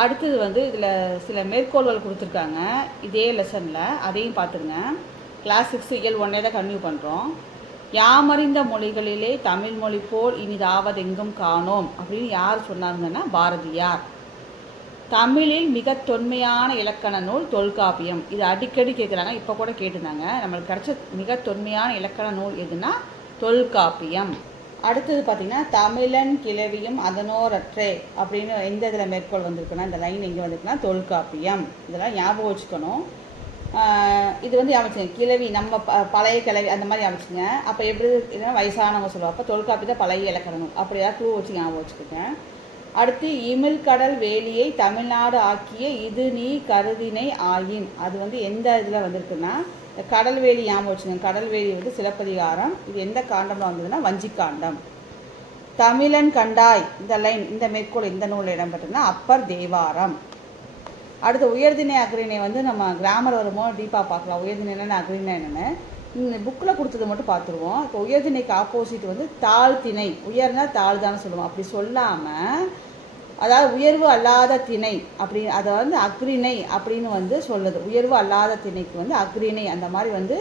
அடுத்தது வந்து இதில் சில மேற்கோள்கள் கொடுத்துருக்காங்க இதே லெசனில், அதையும் பார்த்துருங்க. கிளாஸ் 6 இயல் 1 தான் கன்டினியூ பண்ணுறோம். யாமறிந்த மொழிகளிலே தமிழ் மொழி போல் இனிதாவதெங்கும் காணோம் அப்படின்னு யார் சொன்னாங்கன்னா பாரதியார். தமிழில் மிக தொன்மையான இலக்கண நூல் தொல்காப்பியம். இது அடிக்கடி கேட்குறாங்க, இப்போ கூட கேட்டிருந்தாங்க. நம்மளுக்கு கிடச்ச மிக தொன்மையான இலக்கண நூல் எதுனா தொல்காப்பியம். அடுத்தது பார்த்திங்கன்னா தமிழன் கிளவியும் அதனோரற்றே அப்படின்னு எந்த இதில் மேற்கோள் வந்திருக்குன்னா, இந்த லைன் எங்கே வந்திருக்குன்னா தொல்காப்பியம். இதெல்லாம் ஞாபகம் வச்சுக்கணும். இது வந்து ஞாபகம் கிளவி நம்ம பழைய கிளவி அந்த மாதிரி ஞாபகம். அப்போ எப்படி இதுனா வயசானவங்க சொல்லுவாங்க. அப்போ தொல்காப்பியத்தை பழைய இலக்கண நூல் அப்படி ஏதாவது க்ளூ வச்சு ஞாபகம் வச்சுக்கோங்க. அடுத்து இமிழ் கடல் வேலியை தமிழ்நாடு ஆக்கிய இது நீ கருதினை ஆயின். அது வந்து எந்த இதில் வந்திருக்குன்னா கடல்வேலி ஞாபகம் வச்சுக்கோங்க. கடல்வேலி வந்து சிலப்பதிகாரம். இது எந்த காண்டம்ல வந்ததுன்னா வஞ்சிக்காண்டம். தமிழன் கண்டாய் இந்த லைன் இந்த மேற்கோள் எந்த நூலில் இடம்பெற்றதுன்னா அப்பர் தேவாரம். அடுத்து உயர்திணை அக்ரிணை வந்து நம்ம கிராமர் வரும்போது டீப்பாக பார்க்கலாம். உயர்திணை என்னென்ன அக்ரிணை என்னென்னு இந்த புக்கில் கொடுத்தது மட்டும் பார்த்துருவோம். இப்போ உயர்திணைக்கு ஆப்போசிட் வந்து தாழ்த்திணை. உயர்னா தாழ்தான்னு சொல்லுவோம். அப்படி சொல்லாமல் அதாவது உயர்வு அல்லாத திணை அப்படி அதை வந்து அக்ரிணை அப்படின்னு வந்து சொல்லுது. உயர்வு அல்லாத திணைக்கு வந்து அக்ரிணை அந்த மாதிரி வந்து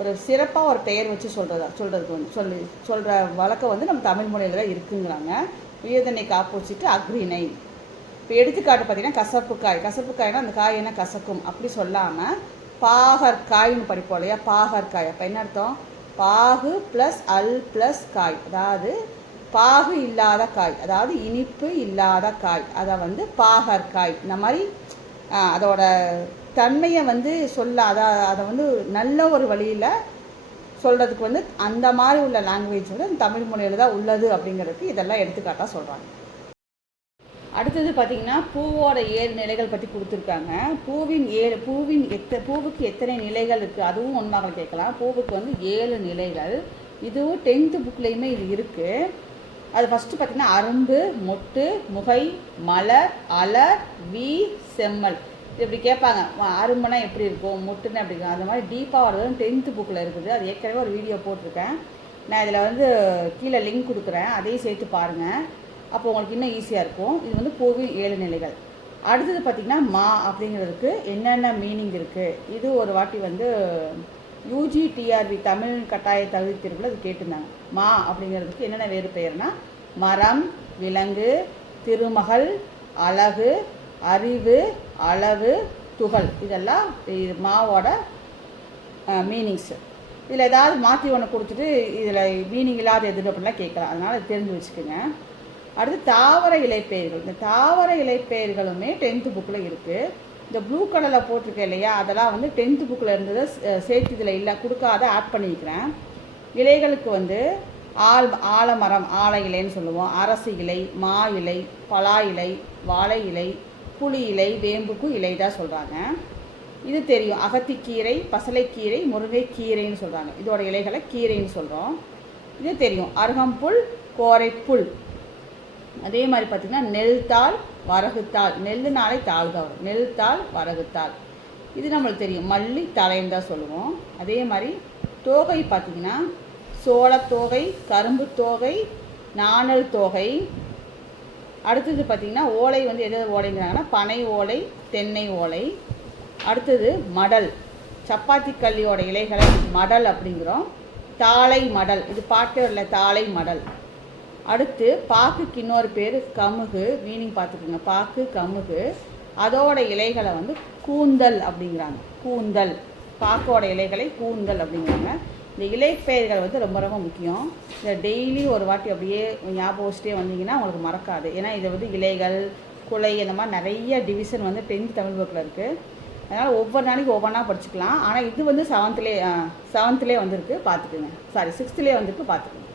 ஒரு சிறப்பாக ஒரு பெயர் வச்சு சொல்கிறதுக்கு வந்து சொல்கிற வழக்கம் வந்து நம்ம தமிழ் மொழியில் தான் இருக்குங்கிறாங்க. உயர்திணைக்கு ஆப்போசிட்டு அக்ரிணை. இப்போ எடுத்துக்காட்டு பார்த்திங்கன்னா கசப்புக்காய். கசப்புக்காய்னா அந்த காய் என்ன கசக்கும் அப்படி சொல்லாமல் பாகற்காய்னு படிப்போம் இல்லையா, பாகற்காய். அப்போ என்ன அர்த்தம்? பாகு ப்ளஸ் அல் ப்ளஸ் காய், அதாவது பாகு இல்லாத காய், அதாவது இனிப்பு இல்லாத காய், அதை வந்து பாகற்காய். இந்த மாதிரி அதோட தன்மையை வந்து அதை வந்து நல்ல ஒரு வழியில் சொல்கிறதுக்கு வந்து அந்த மாதிரி உள்ள லாங்குவேஜ் வந்து தமிழ் மொழியில் தான் உள்ளது அப்படிங்கிறதுக்கு இதெல்லாம் எடுத்துக்காட்டாக சொல்கிறாங்க. அடுத்தது பார்த்திங்கன்னா பூவோட 7 நிலைகள் பற்றி கொடுத்துருக்காங்க. பூவுக்கு எத்தனை நிலைகள் இருக்குது அதுவும் ஒன்றாக கேட்கலாம். பூவுக்கு வந்து 7 நிலைகள். இதுவும் 10th புக்லேயுமே இது இருக்குது. அது ஃபஸ்ட்டு பார்த்திங்கன்னா அரும்பு, மொட்டு, முகை, மலர், அலர், வி, செம்மல். இப்படி கேட்பாங்க. அரும்புனா எப்படி இருக்கும், மொட்டுன்னா எப்படி இருக்கும், அந்த மாதிரி டீப்பாக வருது 10th புக்கில் இருக்குது. அது ஏற்கனவே ஒரு வீடியோ போட்டிருக்கேன். நான் இதில் வந்து கீழே லிங்க் கொடுக்குறேன், அதையும் சேர்த்து பாருங்கள். அப்போ உங்களுக்கு இன்னும் ஈஸியாக இருக்கும். இது வந்து பூவின் 7 நிலைகள். அடுத்தது பார்த்திங்கன்னா மா அப்படிங்கிறதுக்கு என்னென்ன மீனிங் இருக்குது. இது ஒரு வாட்டி வந்து UGTRB தமிழ் கட்டாய தகுதி தேர்வில் அது கேட்டிருந்தாங்க. மா அப்படிங்கிறதுக்கு என்னென்ன வேறு பெயர்னா மரம், விலங்கு, திருமகள், அழகு, அறிவு, அளவு, துகள். இதெல்லாம் மாவோட மீனிங்ஸு. இதில் ஏதாவது மாற்றி ஒன்று கொடுத்துட்டு இதில் மீனிங் இல்லாத எது அப்படின்லாம் கேட்கலாம். அதனால் அது தெரிஞ்சு வச்சுக்கோங்க. அடுத்து தாவர இலைப்பெயர்கள். இந்த தாவர இலைப்பெயர்களுமே 10th புக்கில் இருக்குது. இந்த ப்ளூ கலரில் போட்டிருக்கேன் இல்லையா, அதெல்லாம் வந்து 10th புக்கில் இருந்ததை சேர்த்து இதில் இல்லை கொடுக்காத ஆட் பண்ணிக்கிறேன். இலைகளுக்கு வந்து ஆலமரம் ஆலை இலைன்னு சொல்லுவோம், அரசு இலை, மா இலை, பலா இலை, வாழை இலை, புளி இலை, வேம்புக்கு இலை தான் சொல்கிறாங்க. இது தெரியும். அகத்திக்கீரை, பசலைக்கீரை, முருங்கைக்கீரைன்னு சொல்கிறாங்க. இதோட இலைகளை கீரைன்னு சொல்கிறோம். இது தெரியும். அருகம்புல், கோரைப்புல். அதே மாதிரி பார்த்திங்கன்னா நெல்தாள், வரகுத்தாள். நெல்லுனாலே தாள் தான் வரும். நெல்தாள், வரகுத்தாள். இது நம்மளுக்கு தெரியும். மல்லி தலைன்னு தான் சொல்லுவோம். அதே மாதிரி தோகை பார்த்திங்கன்னா சோளத்தோகை, கரும்பு தோகை, நாணல் தோகை. அடுத்தது பார்த்திங்கன்னா ஓலை வந்து எது ஓலைங்கிறாங்கன்னா பனை ஓலை, தென்னை ஓலை. அடுத்தது மடல். சப்பாத்தி கல்லியோட இலைகளை மடல் அப்படிங்கிறோம். தாளை மடல். இது பாட்டு இல்லை, தாளை மடல். அடுத்து பாக்குக்கு இன்னொரு பேர் கமுகு. மீனிங் பார்த்துக்குங்க. பாக்கு, கமுகு. அதோட இலைகளை வந்து கூந்தல் அப்படிங்கிறாங்க. கூந்தல். பாக்கோட இலைகளை கூந்தல் அப்படிங்கிறாங்க. இந்த இலைப்பெயர்கள் வந்து ரொம்ப ரொம்ப முக்கியம். இதை டெய்லி ஒரு வாட்டி அப்படியே ஞாபகம் வச்சுட்டே வந்தீங்கன்னா உங்களுக்கு மறக்காது. ஏன்னா இதை வந்து இலைகள், குலை அந்த மாதிரி நிறைய டிவிஷன் வந்து 10th தமிழ் புக்கில் இருக்குது. அதனால் ஒவ்வொரு நாளைக்கு ஒவ்வொன்றா படிச்சுக்கலாம். ஆனால் இது வந்து 7th வந்திருக்கு, பார்த்துக்குங்க. சாரி 6th வந்திருக்கு, பார்த்துக்குங்க.